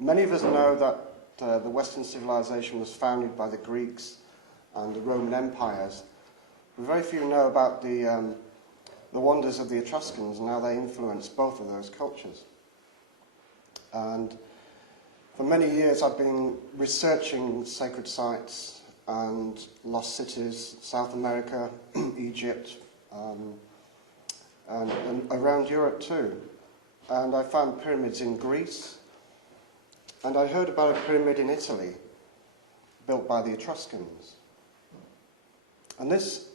Many of us know that the Western civilization was founded by the Greeks and the Roman empires, but very few know about the wonders of the Etruscans and how they influenced both of those cultures. And for many years I've been researching sacred sites and lost cities, South America, Egypt, and around Europe too. And I found pyramids in Greece, and I heard about a pyramid in Italy built by the Etruscans. And this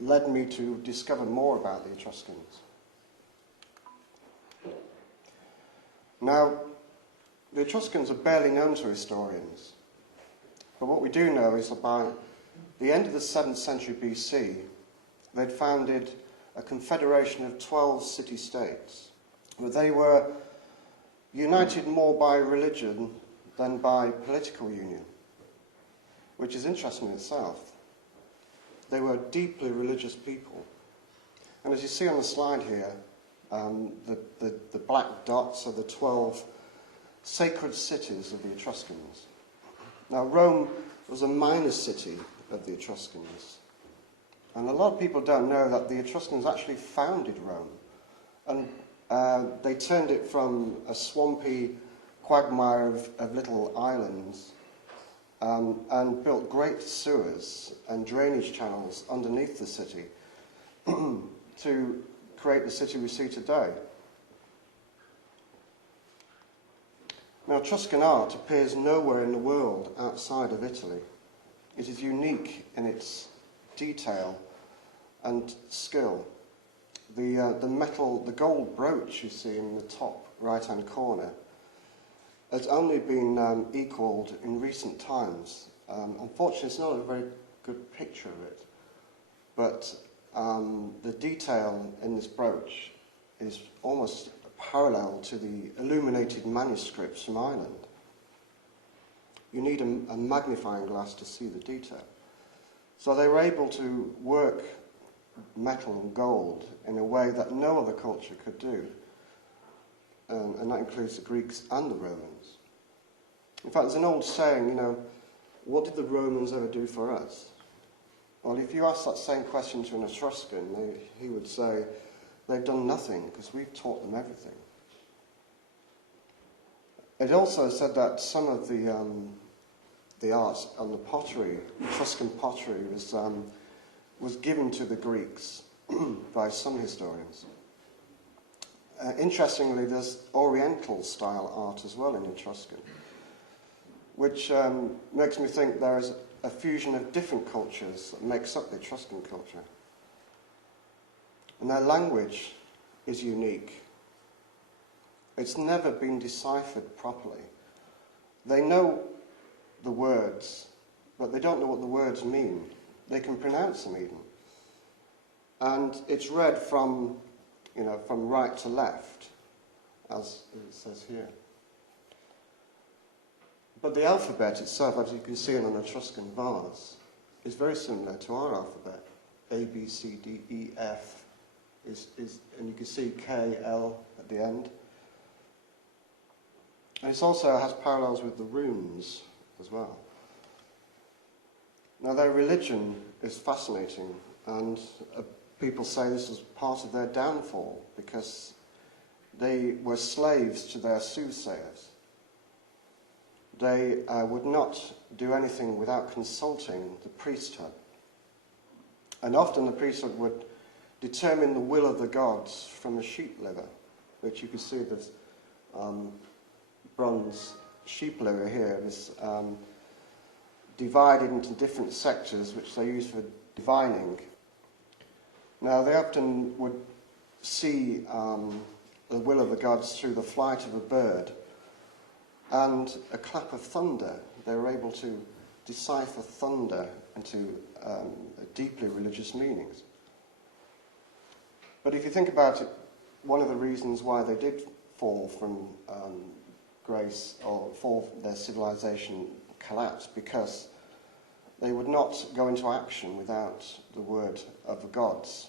led me to discover more about the Etruscans. Now, the Etruscans are barely known to historians, but what we do know is that by the end of the 7th century BC, they'd founded a confederation of 12 city-states, where they were united more by religion than by political union, which is interesting in itself. They were deeply religious people. And as you see on the slide here, the black dots are the 12 sacred cities of the Etruscans. Now, Rome was a minor city of the Etruscans. And a lot of people don't know that the Etruscans actually founded Rome. And they turned it from a swampy quagmire of little islands and built great sewers and drainage channels underneath the city to create the city we see today. Now, Etruscan art appears nowhere in the world outside of Italy. It is unique in its detail and skill. The gold brooch you see in the top right-hand corner has only been equalled in recent times. Unfortunately, it's not a very good picture of it, but the detail in this brooch is almost parallel to the illuminated manuscripts from Ireland. You need a magnifying glass to see the detail. So they were able to work metal and gold in a way that no other culture could do, and that includes the Greeks and the Romans. In fact, there's an old saying, what did the Romans ever do for us? Well, if you ask that same question to an Etruscan, he would say, they've done nothing because we've taught them everything. It also said that some of the art on the pottery, Etruscan pottery, was given to the Greeks by some historians. Interestingly, there's Oriental style art as well in Etruscan, which makes me think there is a fusion of different cultures that makes up the Etruscan culture. And their language is unique. It's never been deciphered properly. They know the words, but they don't know what the words mean. They can pronounce them even. And it's read from right to left, as it says here. But the alphabet itself, as you can see in an Etruscan vase, is very similar to our alphabet. A, B, C, D, E, F, and you can see K, L at the end. And it also has parallels with the runes as well. Now, their religion is fascinating, and people say this was part of their downfall because they were slaves to their soothsayers. They would not do anything without consulting the priesthood. And often the priesthood would determine the will of the gods from a sheep liver, which you can see this bronze sheep liver here is divided into different sectors which they use for divining. Now, they often would see the will of the gods through the flight of a bird and a clap of thunder. They were able to decipher thunder into deeply religious meanings. But if you think about it, one of the reasons why they did fall from grace, or their civilization collapsed, because they would not go into action without the word of the gods.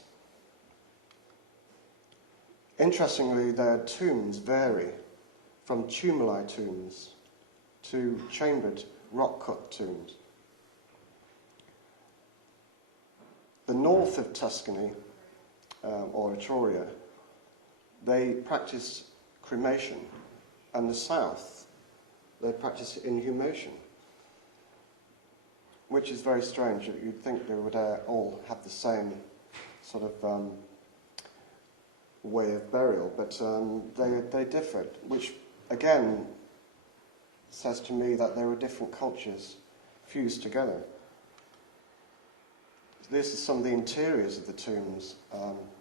Interestingly, their tombs vary from tumuli tombs to chambered rock-cut tombs. The north of Tuscany, or Etruria, they practiced cremation, and the south, they practiced inhumation, which is very strange. You'd think they would all have the same sort of way of burial, but they differed, which again says to me that there were different cultures fused together. This is some of the interiors of the tombs.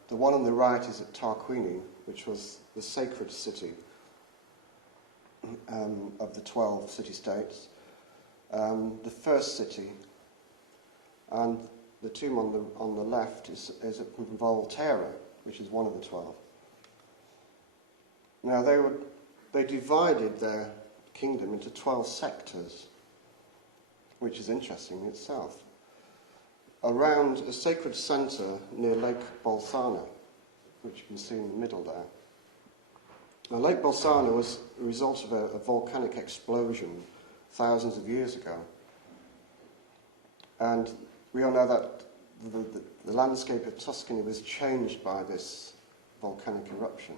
The one on the right is at Tarquini, which was the sacred city of the 12 city-states. The first city, and the tomb on the left is at Volterra, which is one of the 12. Now they divided their kingdom into 12 sectors, which is interesting in itself, around a sacred centre near Lake Bolsena, which you can see in the middle there. Now, Lake Bolsena was a result of a volcanic explosion thousands of years ago. And we all know that the landscape of Tuscany was changed by this volcanic eruption.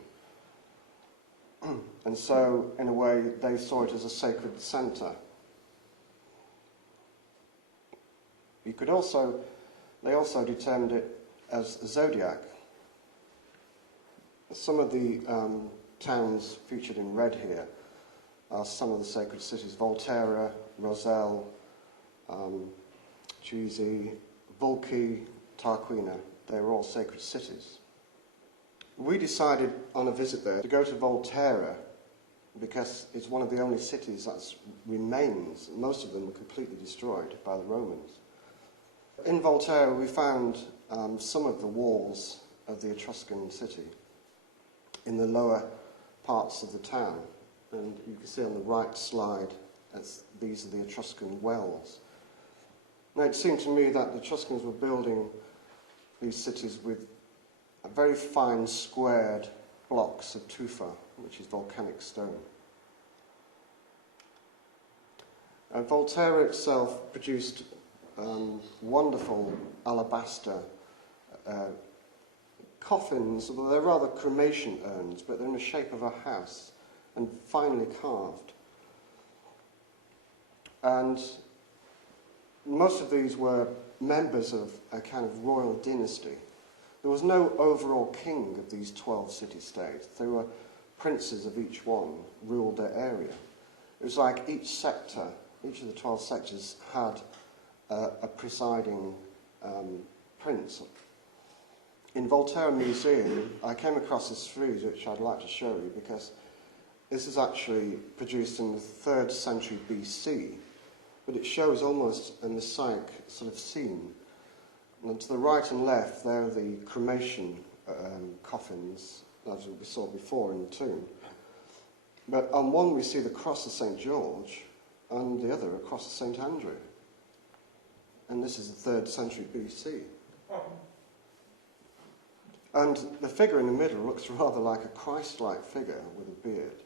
And so, in a way, they saw it as a sacred centre. They also determined it as a zodiac. Some of the towns featured in red here are some of the sacred cities: Volterra, Roselle, Chiusi, Biltcliffe, Tarquina. They were all sacred cities. We decided on a visit there to go to Volterra because it's one of the only cities that remains. Most of them were completely destroyed by the Romans. In Volterra we found some of the walls of the Etruscan city in the lower parts of the town. And you can see on the right slide, these are the Etruscan wells. Now it seemed to me that the Etruscans were building these cities with very fine squared blocks of tufa, which is volcanic stone. And Volterra itself produced wonderful alabaster coffins. Well, they're rather cremation urns, but they're in the shape of a house and finely carved. And most of these were members of a kind of royal dynasty. There was no overall king of these 12 city-states. There were princes of each one ruled their area. It was like each sector, each of the 12 sectors had a presiding prince. In Volterra Museum, I came across this frieze which I'd like to show you, because this is actually produced in the 3rd century BC, but it shows almost a mosaic sort of scene. And to the right and left, there are the cremation coffins, as we saw before in the tomb. But on one we see the cross of St. George, and the other a cross of St. Andrew. And this is the 3rd century BC. And the figure in the middle looks rather like a Christ-like figure with a beard.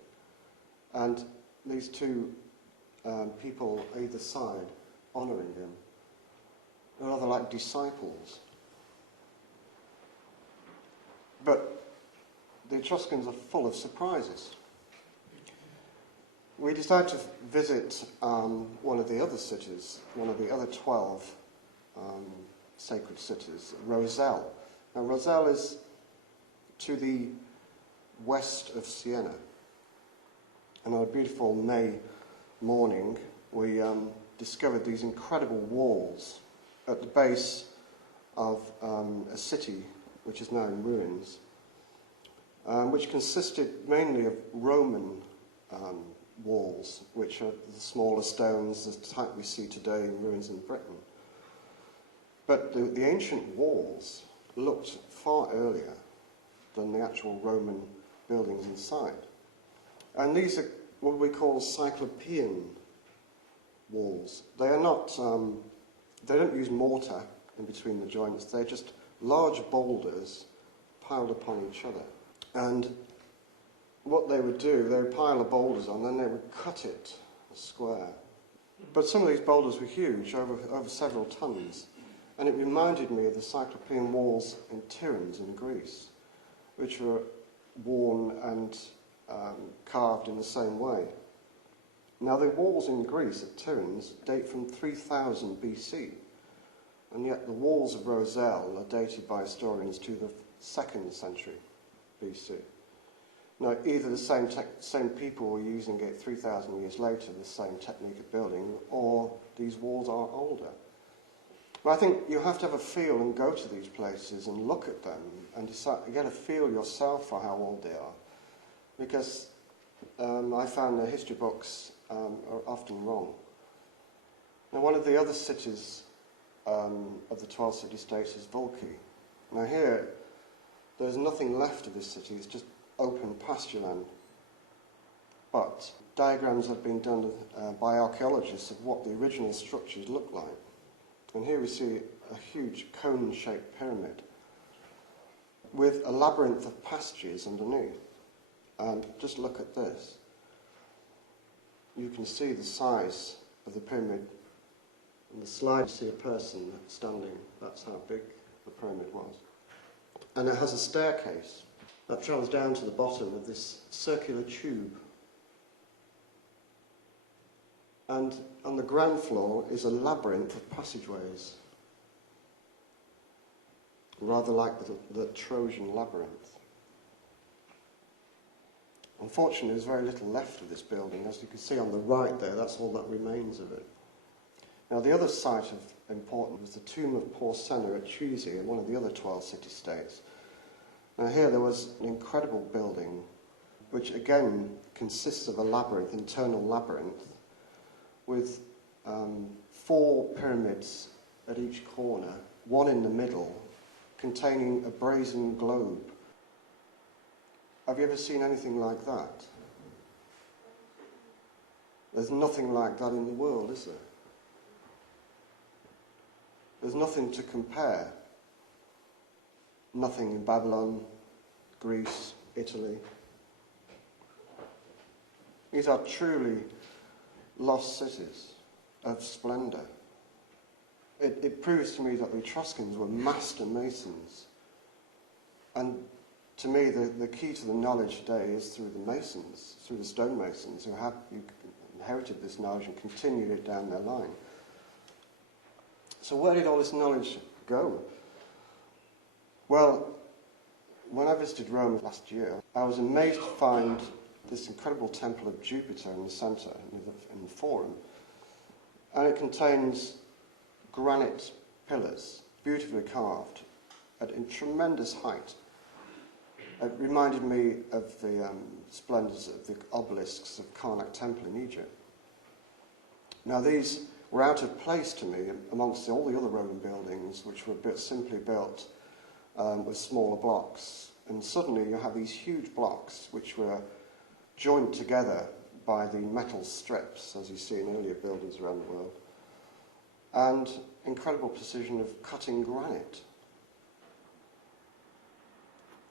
And these two people either side honouring him, are rather like disciples. But the Etruscans are full of surprises. We decided to visit one of the other cities, one of the other 12 sacred cities, Roselle. Now, Roselle is to the west of Siena. And on a beautiful May morning, we discovered these incredible walls at the base of a city which is now in ruins, which consisted mainly of Roman walls, which are the smaller stones, the type we see today in ruins in Britain. But the ancient walls looked far earlier than the actual Roman buildings inside. And these are what we call Cyclopean walls. They are not, they don't use mortar in between the joints, they're just large boulders piled upon each other. And what they would do, they would pile the boulders on, then they would cut it a square. But some of these boulders were huge, over several tons, and it reminded me of the Cyclopean walls in Tiryns in Greece, which were worn and carved in the same way. Now, the walls in Greece at Tiryns date from 3000 BC, and yet the walls of Roselle are dated by historians to the 2nd century BC. Now, either the same people were using it 3,000 years later, the same technique of building, or these walls are older. But I think you have to have a feel and go to these places and look at them and decide, you get a feel yourself for how old they are. Because I found the history books are often wrong. Now, one of the other cities of the 12 city-states is Vilki. Now here, there's nothing left of this city, it's just open pasture land. But diagrams have been done by archaeologists of what the original structures look like. And here we see a huge cone-shaped pyramid with a labyrinth of passages underneath. And just look at this. You can see the size of the pyramid. In the slide, you see a person standing. That's how big the pyramid was. And it has a staircase that travels down to the bottom of this circular tube. And on the ground floor is a labyrinth of passageways, rather like the Trojan labyrinth. Unfortunately, there's very little left of this building. As you can see on the right there, that's all that remains of it. Now, the other site of importance was the tomb of Porsenna at Chiusi, in one of the other 12 city-states. Now, here there was an incredible building, which again consists of a labyrinth, internal labyrinth, with 4 pyramids at each corner, one in the middle, containing a brazen globe. Have you ever seen anything like that? There's nothing like that in the world, is there? There's nothing to compare. Nothing in Babylon, Greece, Italy. These are truly lost cities of splendour. It proves to me that the Etruscans were master masons. And to me, the key to the knowledge today is through the masons, through the stonemasons who have inherited this knowledge and continued it down their line. So where did all this knowledge go? Well, when I visited Rome last year, I was amazed to find this incredible temple of Jupiter in the centre, in the forum. And it contains granite pillars, beautifully carved, in tremendous height. It reminded me of the splendours of the obelisks of Karnak Temple in Egypt. Now, these were out of place to me amongst all the other Roman buildings, which were simply built with smaller blocks. And suddenly you have these huge blocks which were joined together by the metal strips, as you see in earlier buildings around the world, and incredible precision of cutting granite.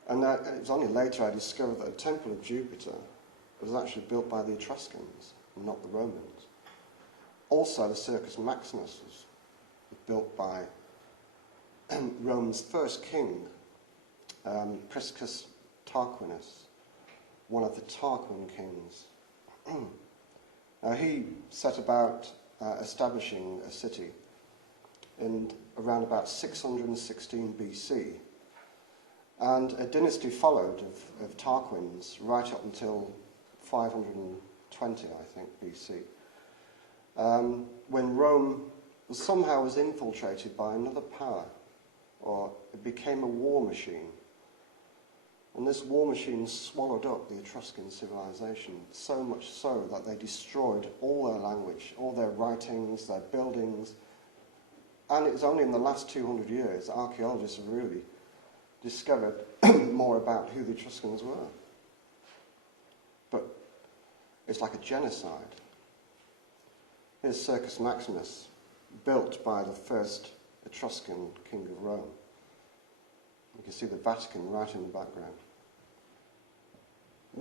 And it was only later I discovered that the Temple of Jupiter was actually built by the Etruscans, not the Romans. Also, the Circus Maximus was built by Rome's first king, Priscus Tarquinius, one of the Tarquin kings. Now, he set about establishing a city in around about 616 BC. And a dynasty followed of Tarquins right up until 520, I think, BC, when Rome somehow was infiltrated by another power, or it became a war machine. And this war machine swallowed up the Etruscan civilization, so much so that they destroyed all their language, all their writings, their buildings. And it was only in the last 200 years that archaeologists have really discovered more about who the Etruscans were. But it's like a genocide. Here's Circus Maximus, built by the first Etruscan king of Rome. You can see the Vatican right in the background.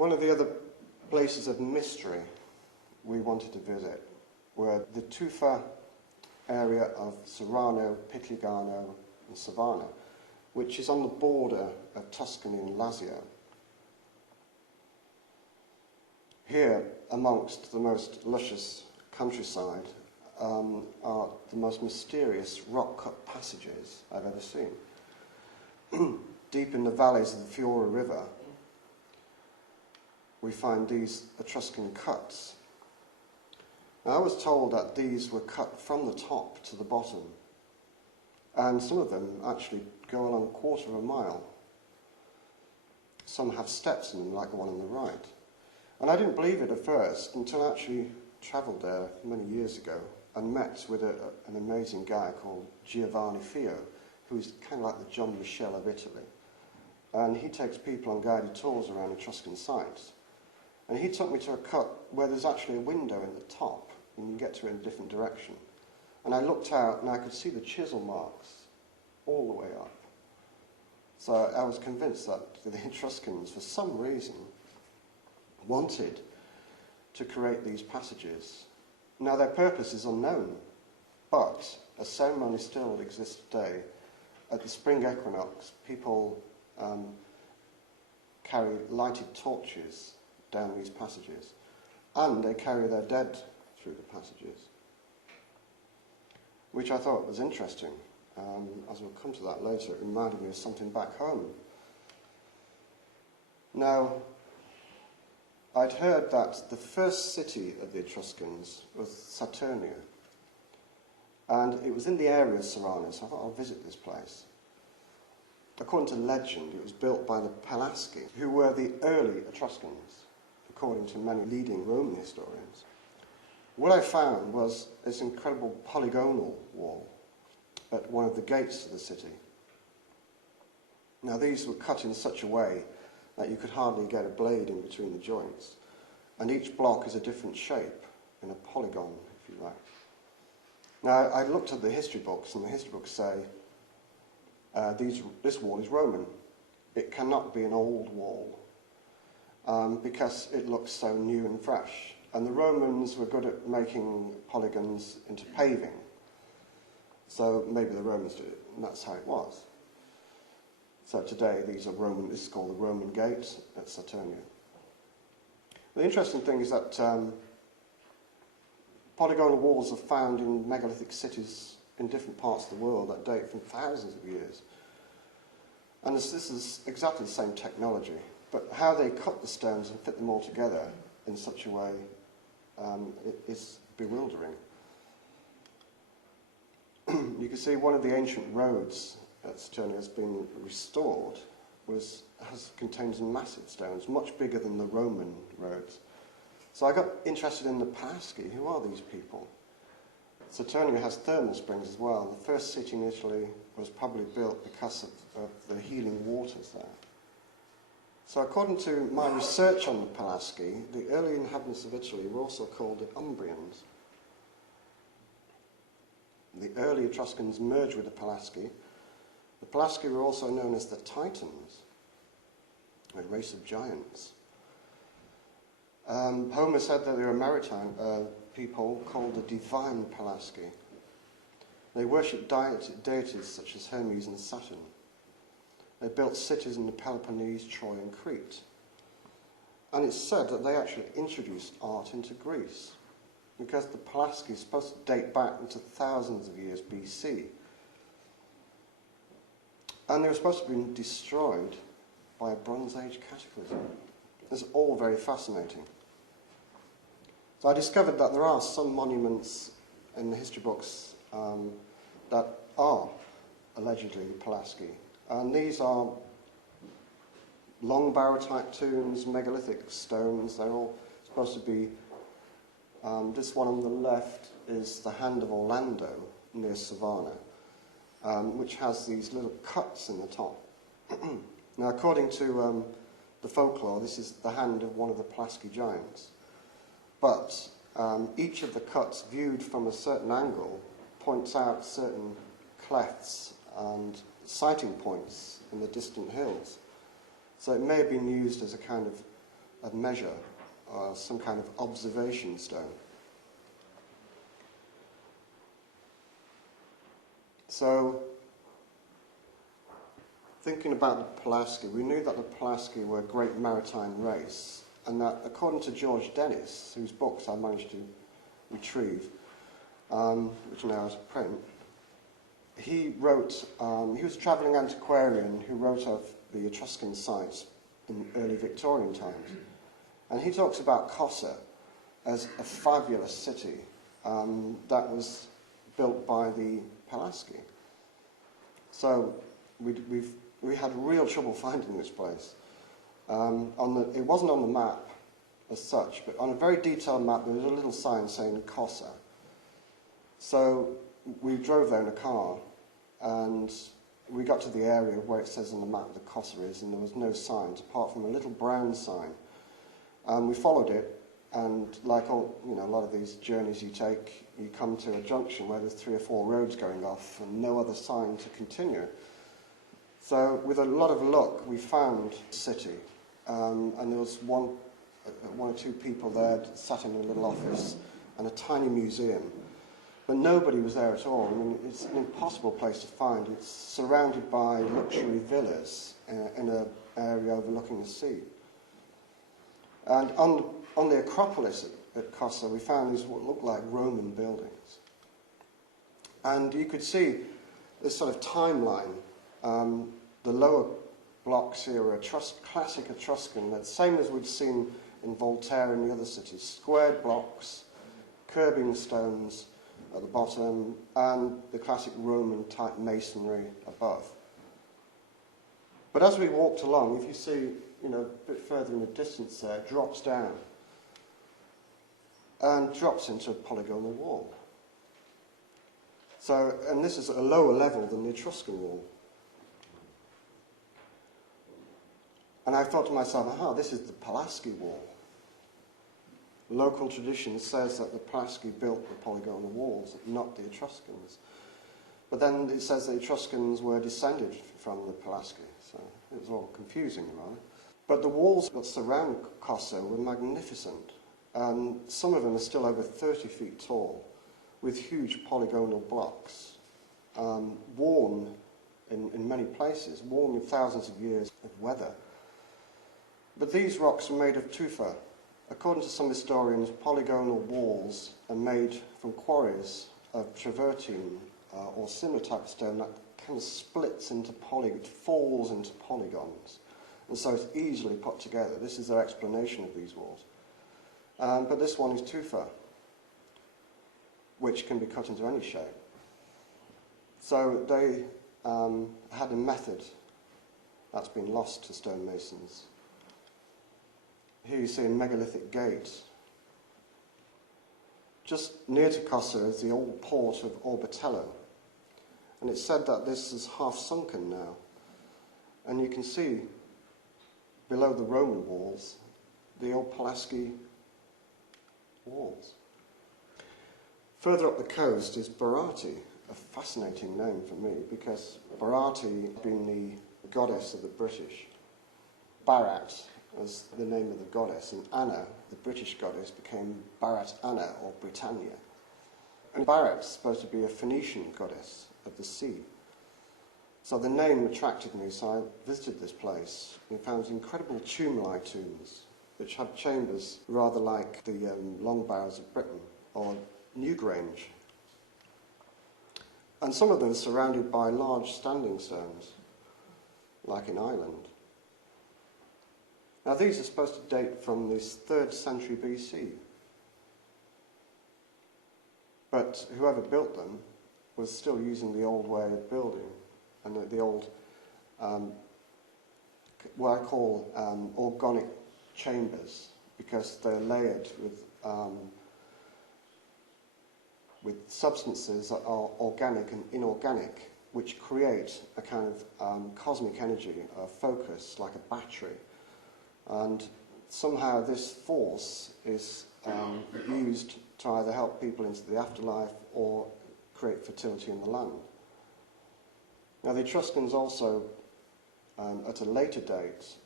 One of the other places of mystery we wanted to visit were the Tufa area of Serrano, Pitigano and Savana, which is on the border of Tuscany and Lazio. Here, amongst the most luscious countryside, are the most mysterious rock-cut passages I've ever seen. Deep in the valleys of the Fiora River, we find these Etruscan cuts. Now, I was told that these were cut from the top to the bottom, and some of them actually go along a quarter of a mile. Some have steps in them, like the one on the right. And I didn't believe it at first until I actually travelled there many years ago and met with an amazing guy called Giovanni Fio, who's kind of like the John Michel of Italy. And he takes people on guided tours around Etruscan sites. And he took me to a cut where there's actually a window in the top, and you can get to it in a different direction. And I looked out and I could see the chisel marks all the way up. So I was convinced that the Etruscans, for some reason, wanted to create these passages. Now, their purpose is unknown, but a ceremony still exists today. At the spring equinox, people carry lighted torches down these passages, and they carry their dead through the passages, which I thought was interesting. As we'll come to that later, it reminded me of something back home. Now, I'd heard that the first city of the Etruscans was Saturnia, and it was in the area of Serrano, so I thought I'll visit this place. According to legend, it was built by the Pelasgi, who were the early Etruscans, according to many leading Roman historians. What I found was this incredible polygonal wall at one of the gates of the city. Now, these were cut in such a way that you could hardly get a blade in between the joints, and each block is a different shape, in a polygon, if you like. Now, I looked at the history books, and the history books say this wall is Roman. It cannot be an old wall, because it looks so new and fresh. And the Romans were good at making polygons into paving, so maybe the Romans did it, and that's how it was. So today, these are Roman. This is called the Roman Gate at Saturnia. The interesting thing is that polygonal walls are found in megalithic cities in different parts of the world that date from thousands of years. And this is exactly the same technology, but how they cut the stones and fit them all together in such a way is bewildering. You can see one of the ancient roads at Saturnia has been restored, contains massive stones, much bigger than the Roman roads. So I got interested in the Pelasgi. Who are these people? Saturnia has thermal springs as well. The first city in Italy was probably built because of the healing waters there. So according to my research on the Pelasgi, the early inhabitants of Italy were also called the Umbrians. The early Etruscans merged with the Pelasgi. The Pelasgi were also known as the Titans, a race of giants. Homer said that they were maritime people called the divine Pelasgi. They worshipped deities such as Hermes and Saturn. They built cities in the Peloponnese, Troy and Crete. And it's said that they actually introduced art into Greece, because the Pelasgi is supposed to date back into thousands of years BC. And they were supposed to have been destroyed by a Bronze Age cataclysm. It's all very fascinating. So I discovered that there are some monuments in the history books that are allegedly Pelasgi. And these are long barrow-type tombs, megalithic stones. They're all supposed to be... this one on the left is the Hand of Orlando near Savannah, which has these little cuts in the top. Now, according to the folklore, this is the hand of one of the Pelasgi giants. But each of the cuts, viewed from a certain angle, points out certain clefts and sighting points in the distant hills. So it may have been used as a kind of a measure or some kind of observation stone. So, thinking about the Pelasgi, we knew that the Pelasgi were a great maritime race, and that according to George Dennis, whose books I managed to retrieve, which are now out of print, he wrote, he was a travelling antiquarian who wrote of the Etruscan sites in early Victorian times. And he talks about Cosa as a fabulous city that was built by the Pelasgi. So we had real trouble finding this place. It wasn't on the map as such, but on a very detailed map there was a little sign saying Cosa. So we drove there in a car, and we got to the area where it says on the map the Cosa is, and there was no signs apart from a little brown sign. We followed it, and like all, a lot of these journeys you take, you come to a junction where there's 3 or 4 roads going off and no other sign to continue. So with a lot of luck, we found the city, and there was one or two people there sat in a little office and a tiny museum. But nobody was there at all. I mean, it's an impossible place to find. It's surrounded by luxury villas in an area overlooking the sea. And on the Acropolis at Cosa, we found these what looked like Roman buildings. And you could see this sort of timeline. The lower blocks here are classic Etruscan, the same as we'd seen in Voltaire and the other cities. Squared blocks, curbing stones at the bottom, and the classic Roman-type masonry above. But as we walked along, if you see, a bit further in the distance there, it drops down and drops into a polygonal wall. So, and this is at a lower level than the Etruscan wall. And I thought to myself, this is the Pelasgi wall. Local tradition says that the Pelasgi built the polygonal walls, not the Etruscans. But then it says the Etruscans were descended from the Pelasgi, so it was all confusing, rather. But the walls that surround Cosa were magnificent, and some of them are still over 30 feet tall, with huge polygonal blocks, worn in many places, worn with thousands of years of weather. But these rocks are made of tufa. According to some historians, polygonal walls are made from quarries of travertine or similar type of stone that kind of splits into falls into polygons. And so it's easily put together. This is their explanation of these walls. But this one is tufa, which can be cut into any shape. So they had a method that's been lost to stonemasons. Here you see a megalithic gate. Just near to Cosa is the old port of Orbetello, and it's said that this is half sunken now. And you can see below the Roman walls the old Pelasgi walls. Further up the coast is Barati, a fascinating name for me, because Barati had been the goddess of the British. Barat as the name of the goddess, and Anna, the British goddess, became Barat Anna, or Britannia. And Barat's supposed to be a Phoenician goddess of the sea. So the name attracted me, so I visited this place and found incredible tumuli tombs, which had chambers rather like the Long Barrows of Britain, or Newgrange. And some of them are surrounded by large standing stones, like in Ireland. Now these are supposed to date from this 3rd century BC. But whoever built them was still using the old way of building, and the old, what I call organic chambers, because they're layered with substances that are organic and inorganic, which create a kind of cosmic energy, a focus, like a battery. And somehow this force is used to either help people into the afterlife or create fertility in the land. Now the Etruscans also, at a later date,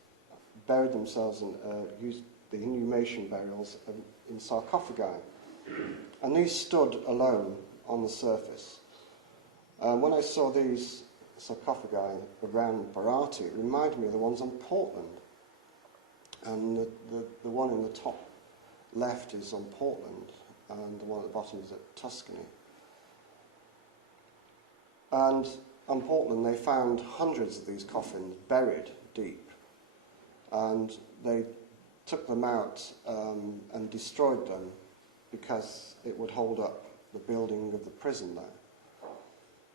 buried themselves and used the inhumation burials in sarcophagi. And these stood alone on the surface. When I saw these sarcophagi around Barati, it reminded me of the ones on Portland. And the one in the top left is on Portland, and the one at the bottom is at Tuscany. And on Portland, they found hundreds of these coffins buried deep. And they took them out and destroyed them because it would hold up the building of the prison there.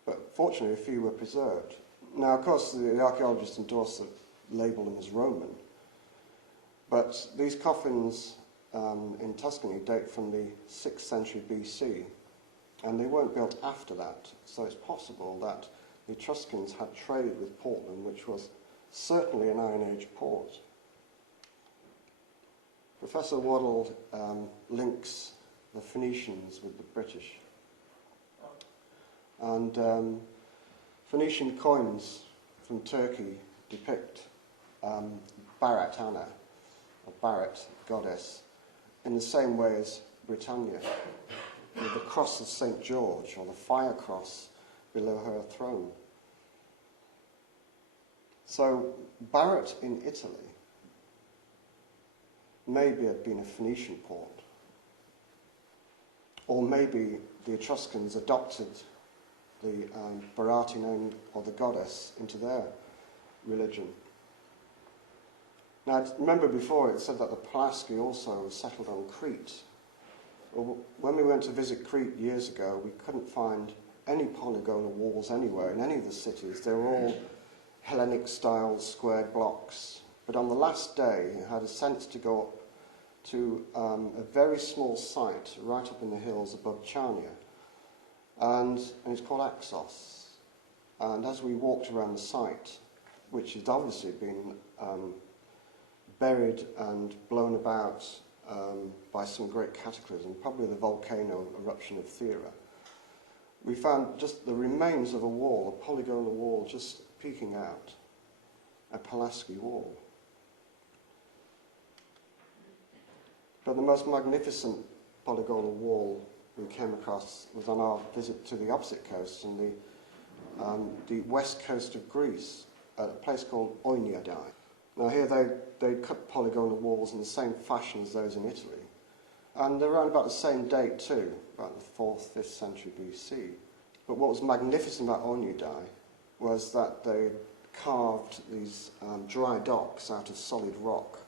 But fortunately, a few were preserved. Now, of course, the archaeologists endorse label them as Roman. But these coffins in Tuscany date from the 6th century BC, and they weren't built after that. So it's possible that the Etruscans had trade with Portland, which was certainly an Iron Age port. Professor Waddell links the Phoenicians with the British. And Phoenician coins from Turkey depict Barat Anna, or Barat goddess, in the same way as Britannia, with the cross of St. George, or the fire cross, below her throne. So Barat in Italy maybe had been a Phoenician port, or maybe the Etruscans adopted the Barati name, or the goddess, into their religion. Now, remember before it said that the Pelasgi also settled on Crete. Well, when we went to visit Crete years ago, we couldn't find any polygonal walls anywhere in any of the cities. They were all Hellenic-style squared blocks. But on the last day, I had a sense to go up to a very small site right up in the hills above Charnia, and it's called Axos. And as we walked around the site, which had obviously been buried and blown about by some great cataclysm, probably the volcano eruption of Thera, we found just the remains of a wall, a polygonal wall, just peeking out, a Pelasgi wall. But the most magnificent polygonal wall we came across was on our visit to the opposite coast, and the west coast of Greece, at a place called Oiniadai. Now here they cut polygonal walls in the same fashion as those in Italy. And they're around about the same date too, about the 4th, 5th century BC. But what was magnificent about Oiniadai was that they carved these dry docks out of solid rock.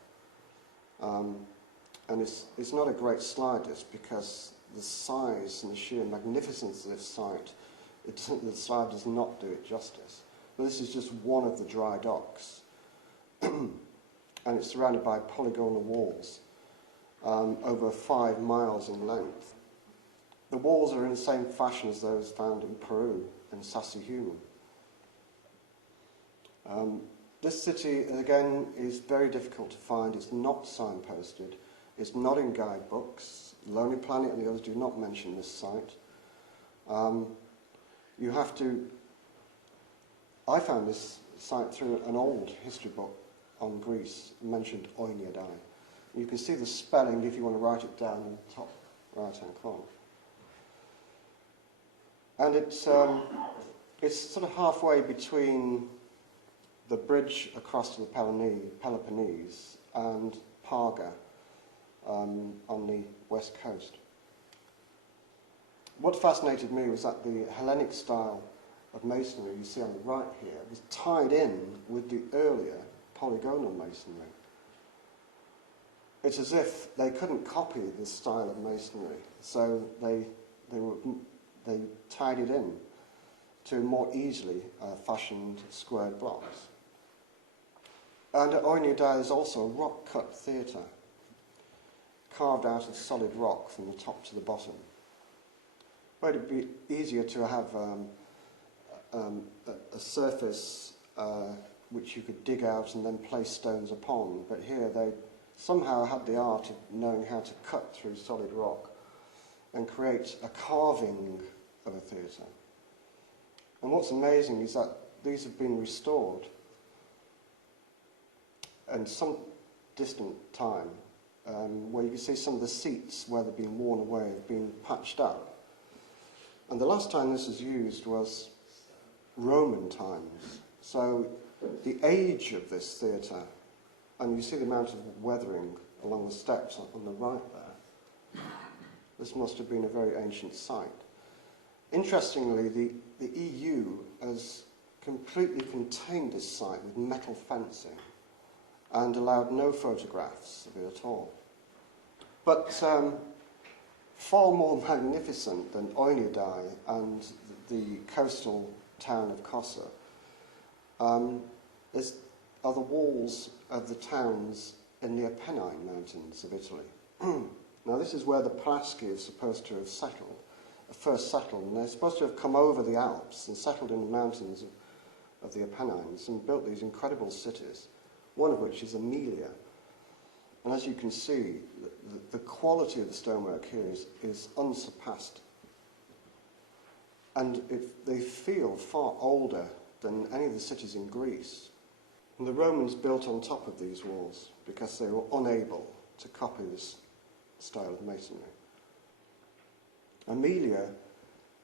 And it's not a great slide, this, because the size and the sheer magnificence of this site, the slide does not do it justice. But this is just one of the dry docks. And it's surrounded by polygonal walls over 5 miles in length. The walls are in the same fashion as those found in Peru and Sacsayhuaman. This city, again, is very difficult to find. It's not signposted. It's not in guidebooks. Lonely Planet and the others do not mention this site. You have to... I found this site through an old history book on Greece, mentioned Oiniadai. You can see the spelling if you want to write it down in the top right-hand corner. And it's sort of halfway between the bridge across to the Peloponnese and Parga on the west coast. What fascinated me was that the Hellenic style of masonry you see on the right here was tied in with the earlier polygonal masonry. It's as if they couldn't copy this style of masonry, so they tied it in to more easily fashioned squared blocks. And at Oiniadai is also a rock-cut theatre, carved out of solid rock from the top to the bottom. But it'd be easier to have a surface which you could dig out and then place stones upon. But here they somehow had the art of knowing how to cut through solid rock and create a carving of a theatre. And what's amazing is that these have been restored in some distant time where you can see some of the seats where they've been worn away have been patched up. And the last time this was used was Roman times. So the age of this theatre, and you see the amount of weathering along the steps on the right there, this must have been a very ancient site. Interestingly, the EU has completely contained this site with metal fencing and allowed no photographs of it at all. But far more magnificent than Oiniadae and the coastal town of Cosa are the walls of the towns in the Apennine Mountains of Italy. Now this is where the Pelasgi is supposed to have first settled, and they're supposed to have come over the Alps and settled in the mountains of the Apennines and built these incredible cities, one of which is Amelia. And as you can see, the quality of the stonework here is unsurpassed. And they feel far older than any of the cities in Greece. And the Romans built on top of these walls because they were unable to copy this style of masonry. Amelia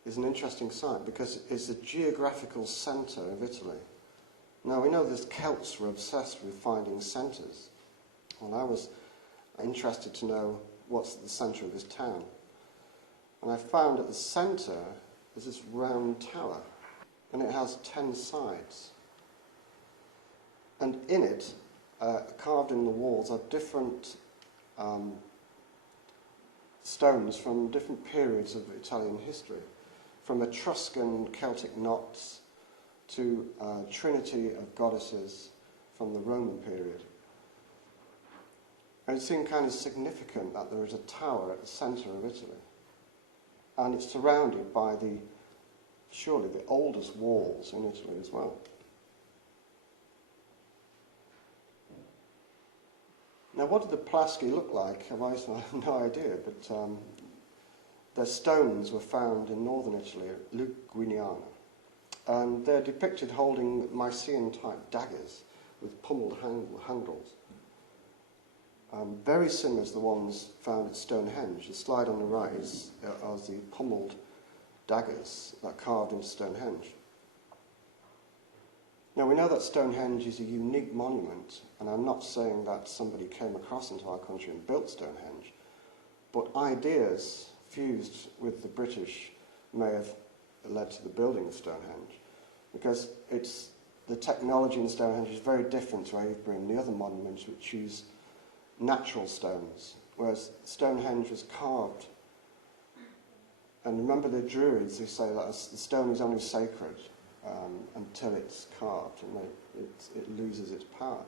is an interesting site because it's the geographical centre of Italy. Now we know the Celts were obsessed with finding centres. Well, I was interested to know what's at the centre of this town. And I found at the centre is this round tower, and it has 10 sides. And in it, carved in the walls, are different stones from different periods of Italian history, from Etruscan Celtic knots to Trinity of goddesses from the Roman period. And it seemed kind of significant that there is a tower at the centre of Italy. And it's surrounded by surely the oldest walls in Italy as well. Now, what did the Pelasgi look like? I have no idea, but their stones were found in northern Italy at Lugdunum, and they're depicted holding Mycenaean-type daggers with pummeled handles. Very similar to the ones found at Stonehenge. The slide on the right are the pummeled daggers that are carved into Stonehenge. Now we know that Stonehenge is a unique monument, and I'm not saying that somebody came across into our country and built Stonehenge, but ideas fused with the British may have led to the building of Stonehenge, because the technology in Stonehenge is very different to Avebury and the other monuments which use natural stones, whereas Stonehenge was carved. And remember the Druids, they say that the stone is only sacred until it's carved, and it loses its power.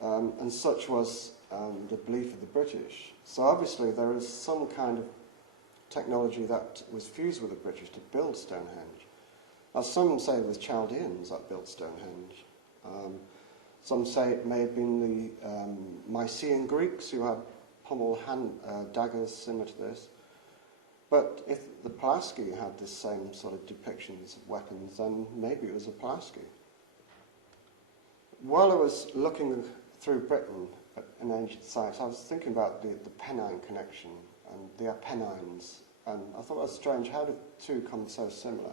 And such was the belief of the British. So obviously there is some kind of technology that was fused with the British to build Stonehenge. Now some say it was Chaldeans that built Stonehenge. Some say it may have been the Mycenaean Greeks who had pommel daggers similar to this. But if the Pelasgi had this same sort of depictions of weapons, then maybe it was a Pelasgi. While I was looking through Britain in ancient sites, I was thinking about the Pennine connection and the Apennines, and I thought it was strange how the two come so similar.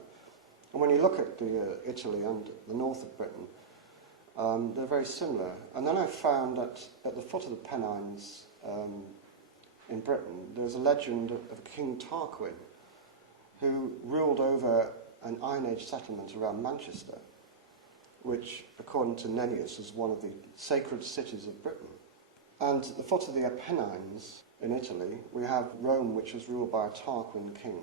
And when you look at Italy and the north of Britain, they're very similar. And then I found that at the foot of the Pennines in Britain, there's a legend of King Tarquin, who ruled over an Iron Age settlement around Manchester, which, according to Nennius, was one of the sacred cities of Britain. And at the foot of the Apennines in Italy, we have Rome, which was ruled by a Tarquin king.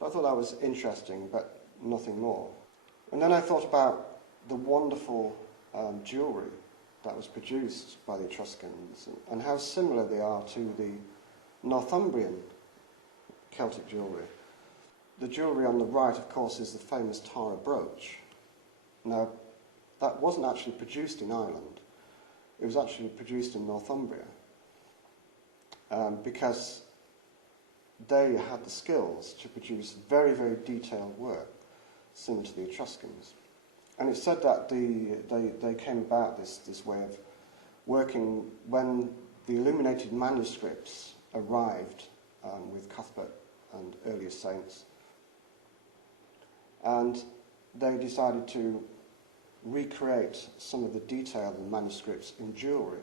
So I thought that was interesting, but nothing more. And then I thought about the wonderful jewellery that was produced by the Etruscans and how similar they are to the Northumbrian Celtic jewellery. The jewellery on the right, of course, is the famous Tara brooch. Now, that wasn't actually produced in Ireland. It was actually produced in Northumbria because they had the skills to produce very, very detailed work similar to the Etruscans. And it's said that they came about this way of working when the illuminated manuscripts arrived with Cuthbert and earlier saints, and they decided to recreate some of the detail of the manuscripts in jewellery.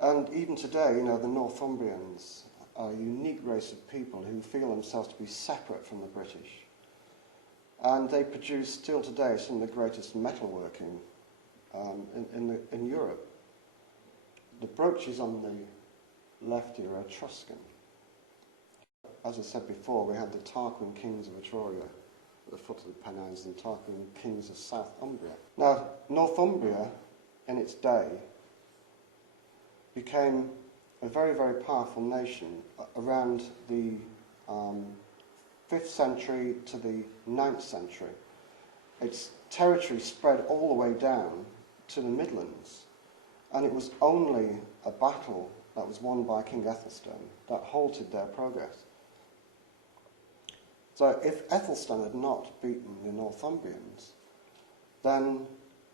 And even today, you know, the Northumbrians are a unique race of people who feel themselves to be separate from the British. And they produce, still today, some of the greatest metalworking in Europe. The brooches on the left here are Etruscan. As I said before, we had the Tarquin kings of Etruria at the foot of the Pennines and Tarquin kings of South Umbria. Now, Northumbria, in its day, became a very, very powerful nation around the 5th century to the 9th century. Its territory spread all the way down to the Midlands, and it was only a battle that was won by King Aethelstan that halted their progress. So if Aethelstan had not beaten the Northumbrians, then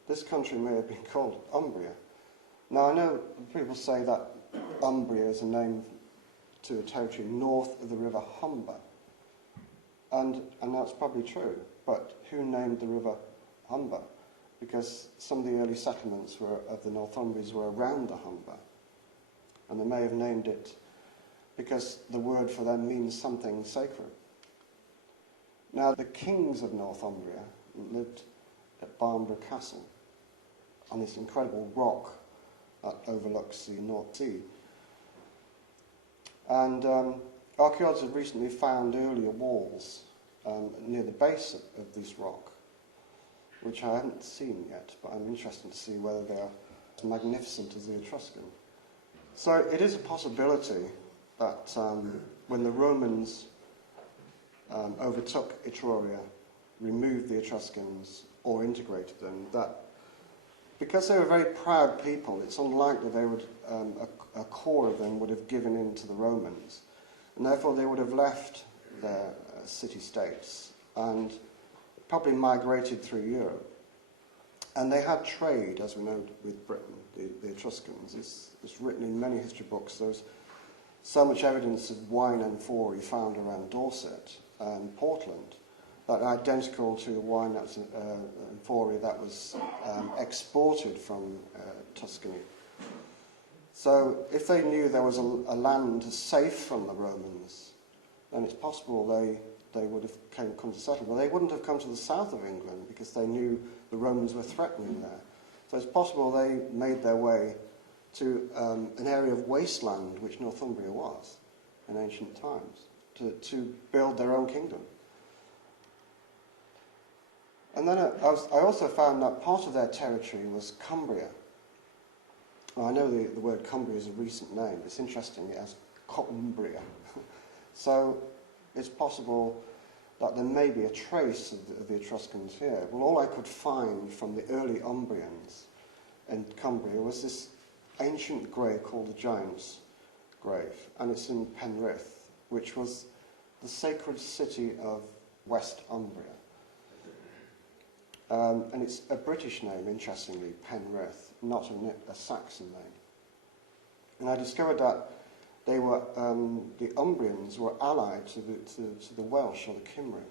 this country may have been called Umbria. Now, I know people say that Umbria is a name to a territory north of the river Humber, and that's probably true, but who named the river Humber? Because some of the early settlements of the Northumbrians were around the Humber, and they may have named it because the word for them means something sacred. Now, the kings of Northumbria lived at Bamburgh Castle on this incredible rock that overlooks the North Sea. And archaeologists have recently found earlier walls near the base of this rock, which I haven't seen yet, but I'm interested to see whether they are as magnificent as the Etruscan. So it is a possibility that when the Romans overtook Etruria, removed the Etruscans, or integrated them, that because they were very proud people, it's unlikely they would, a core of them would have given in to the Romans, and therefore they would have left their city-states and probably migrated through Europe. And they had trade, as we know, with Britain, the Etruscans. It's written in many history books. There's so much evidence of wine amphorae found around Dorset and Portland that are identical to the wine that's amphorae that was exported from Tuscany. So if they knew there was a land safe from the Romans, then it's possible they would have come to settle. But they wouldn't have come to the south of England because they knew the Romans were threatening there. So it's possible they made their way to an area of wasteland, which Northumbria was in ancient times, to build their own kingdom. And then I also found that part of their territory was Cumbria. Well, I know the word Cumbria is a recent name. It's interesting, it has Cumbria. So it's possible that there may be a trace of the Etruscans here. Well, all I could find from the early Umbrians in Cumbria was this ancient grave called the Giant's Grave, and it's in Penrith, which was the sacred city of West Umbria. And it's a British name, interestingly, Penrith, not a Saxon name. And I discovered that they were the Umbrians were allied to the Welsh or the Cymry,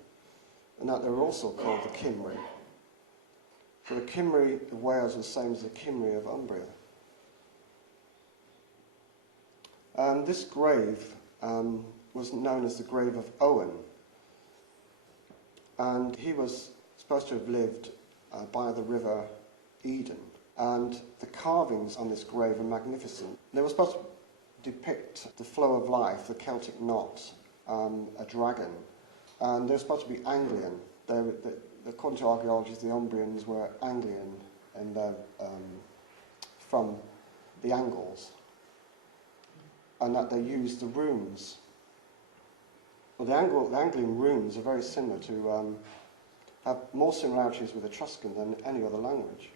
and that they were also called the Cymry. So the Cymry of Wales was the same as the Cymry of Umbria. This grave was known as the grave of Owen, and he was supposed to have lived by the river Eden, and the carvings on this grave are magnificent. They were supposed to depict the flow of life, the Celtic knot, a dragon, and they're supposed to be Anglian. According to archaeologists, the Umbrians were Anglian and from the Angles, and that they used the runes. Well, the Anglian runes are very similar to, have more similarities with Etruscan than any other language.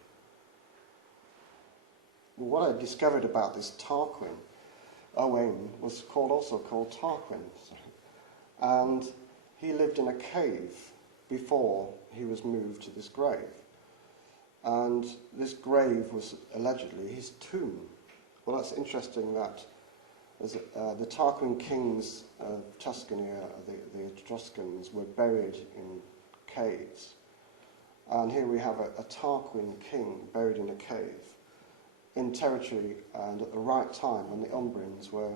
Well, what I discovered about this Tarquin, Owain, was also called Tarquin. And he lived in a cave before he was moved to this grave. And this grave was allegedly his tomb. Well, that's interesting that the Tarquin kings of Tuscany, the Etruscans, were buried in caves. And here we have a Tarquin king buried in a cave in territory and at the right time when the Umbrians were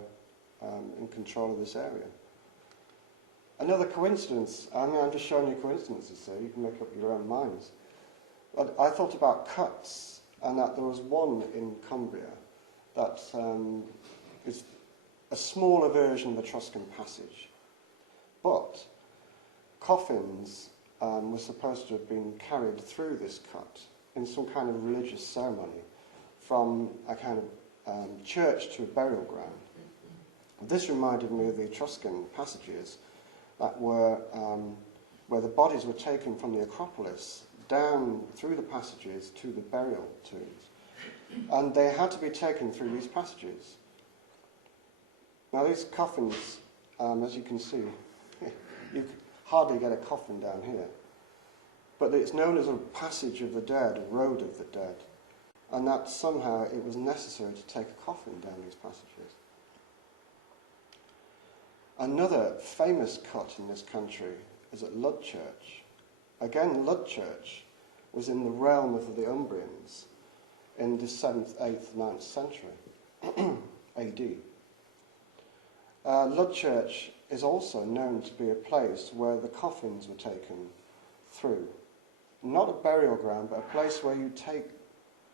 in control of this area. Another coincidence, I'm just showing you coincidences, so you can make up your own minds. But I thought about cuts, and that there was one in Cumbria that is a smaller version of the Etruscan passage. But coffins were supposed to have been carried through this cut in some kind of religious ceremony from a kind of church to a burial ground. This reminded me of the Etruscan passages that were where the bodies were taken from the Acropolis down through the passages to the burial tombs. And they had to be taken through these passages. Now these coffins, as you can see, you hardly get a coffin down here. But it's known as a passage of the dead, a road of the dead. And that somehow it was necessary to take a coffin down these passages. Another famous cut in this country is at Ludchurch. Again, Ludchurch was in the realm of the Umbrians in the 7th, 8th, 9th century AD. Ludchurch is also known to be a place where the coffins were taken through. Not a burial ground, but a place where you take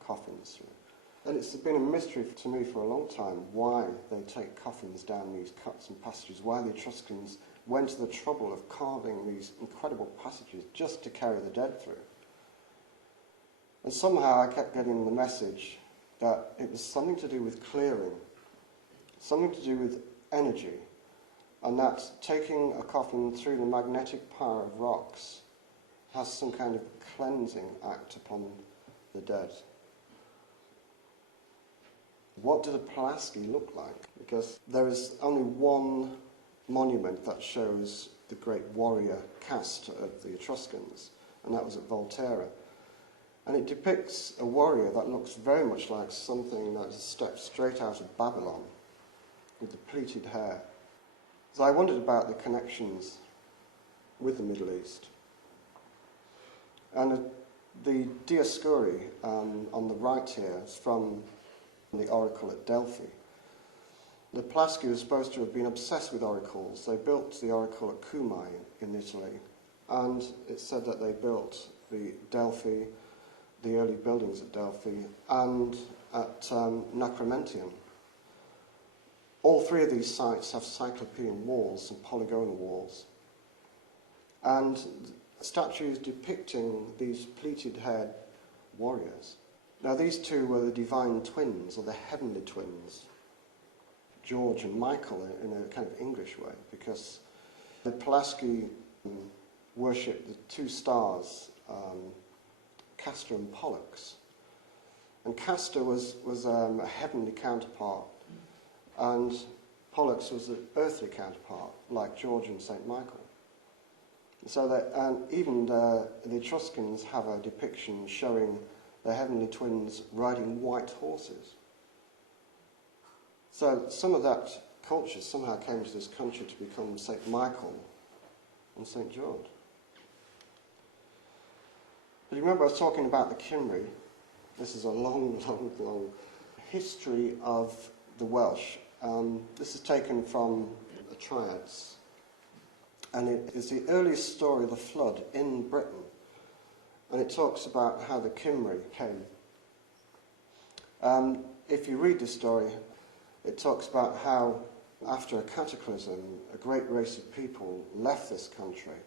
coffins through. And it's been a mystery to me for a long time why they take coffins down these cuts and passages, why the Etruscans went to the trouble of carving these incredible passages just to carry the dead through. And somehow I kept getting the message that it was something to do with clearing, something to do with energy, and that taking a coffin through the magnetic power of rocks has some kind of cleansing act upon the dead. What do the Pelasgi look like? Because there is only one monument that shows the great warrior caste of the Etruscans, and that was at Volterra. And it depicts a warrior that looks very much like something that has stepped straight out of Babylon, with the pleated hair. So I wondered about the connections with the Middle East. And the Dioscuri on the right here is from the oracle at Delphi. The Pelasgi were supposed to have been obsessed with oracles. They built the oracle at Cumae in Italy, and it's said that they built the Delphi, the early buildings at Delphi, and at Nacromentium. All three of these sites have Cyclopean walls and polygonal walls. And statues depicting these pleated-haired warriors. Now these two were the divine twins, or the heavenly twins, George and Michael in a kind of English way, because the Pelasgi worshipped the two stars, Castor and Pollux. And Castor was a heavenly counterpart, and Pollux was an earthly counterpart, like George and St. Michael. So that, and even the Etruscans have a depiction showing the heavenly twins riding white horses. So some of that culture somehow came to this country to become St. Michael and St. George. But you remember I was talking about the Cymry. This is a long, long, long history of the Welsh. This is taken from the Triads. And it is the earliest story of the flood in Britain. And it talks about how the Cymry came. If you read this story, it talks about how, after a cataclysm, a great race of people left this country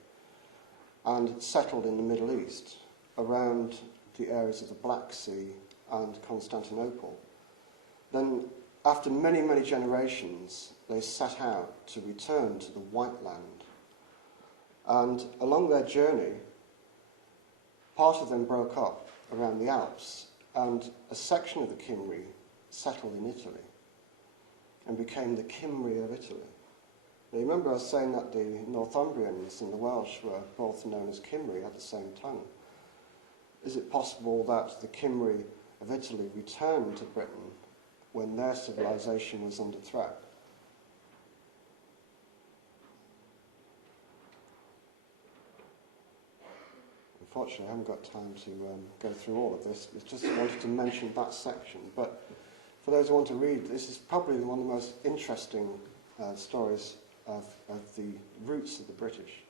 and settled in the Middle East, around the areas of the Black Sea and Constantinople. Then, after many, many generations, they set out to return to the White Land. And along their journey, part of them broke up around the Alps, and a section of the Cymry settled in Italy and became the Cymry of Italy. Now, remember I was saying that the Northumbrians and the Welsh were both known as Cymry, had the same tongue. Is it possible that the Cymry of Italy returned to Britain when their civilization was under threat. Unfortunately, I haven't got time to go through all of this. I just wanted to mention that section. But for those who want to read, this is probably one of the most interesting stories of the roots of the British.